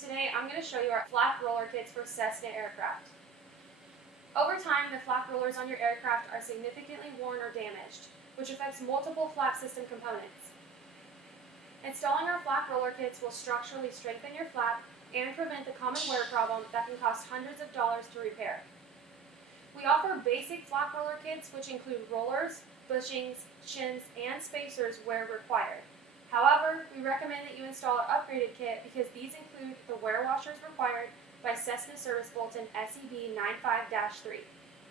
today I'm going to show you our flap roller kits for Cessna aircraft. Over time, the flap rollers on your aircraft are significantly worn or damaged, which affects multiple flap system components. Installing our flap roller kits will structurally strengthen your flap and prevent the common wear problem that can cost hundreds of dollars to repair. We offer basic flap roller kits which include rollers, bushings, shins, and spacers where required. However, we recommend that you install our upgraded kit because these include the wear washers required by Cessna Service Bulletin SEB 95-3,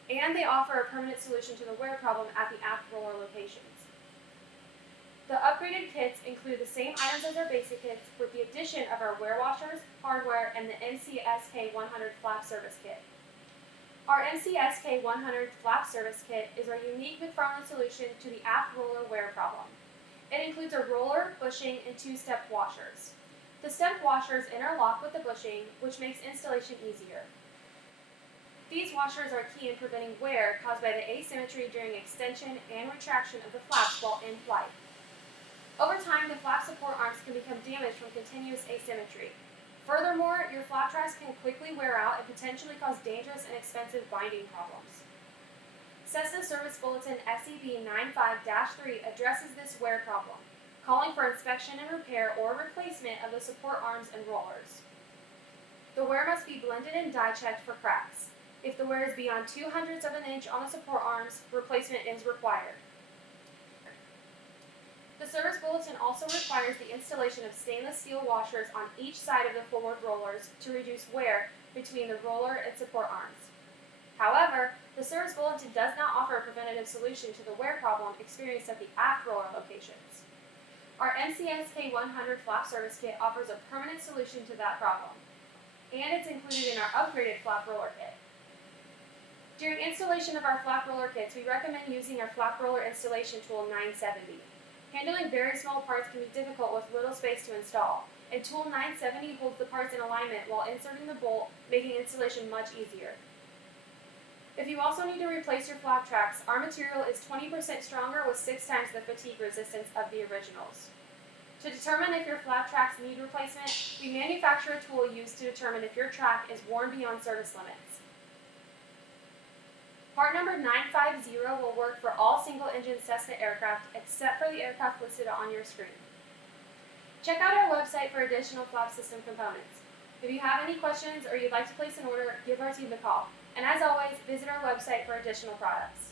and they offer a permanent solution to the wear problem at the aft roller locations. The upgraded kits include the same items as our basic kits with the addition of our wear washers, hardware, and the NCSK-100 flap service kit. Our NCSK-100 flap service kit is our unique but permanent solution to the aft roller wear problem. It includes a roller, bushing, and two-step washers. The step washers interlock with the bushing, which makes installation easier. These washers are key in preventing wear caused by the asymmetry during extension and retraction of the flaps while in flight. Over time, the flap support arms can become damaged from continuous asymmetry. Furthermore, your flap tracks can quickly wear out and potentially cause dangerous and expensive binding problems. Cessna Service Bulletin SEB 95-3 addresses this wear problem, calling for inspection and repair or replacement of the support arms and rollers. The wear must be blended and die checked for cracks. If the wear is beyond 0.02 of an inch on the support arms, replacement is required. The Service Bulletin also requires the installation of stainless steel washers on each side of the forward rollers to reduce wear between the roller and support arms. However, the Service Bulletin does not offer a preventative solution to the wear problem experienced at the aft roller locations. Our NCSK-100 flap service kit offers a permanent solution to that problem, and it's included in our upgraded flap roller kit. During installation of our flap roller kits, we recommend using our flap roller installation tool 970. Handling very small parts can be difficult with little space to install, and tool 970 holds the parts in alignment while inserting the bolt, making installation much easier. If you also need to replace your flap tracks, our material is 20% stronger with 6 times the fatigue resistance of the originals. To determine if your flap tracks need replacement, we manufacture a tool used to determine if your track is worn beyond service limits. Part number 950 will work for all single-engine Cessna aircraft except for the aircraft listed on your screen. Check out our website for additional flap system components. If you have any questions or you'd like to place an order, give our team a call. And as always, visit our website for additional products.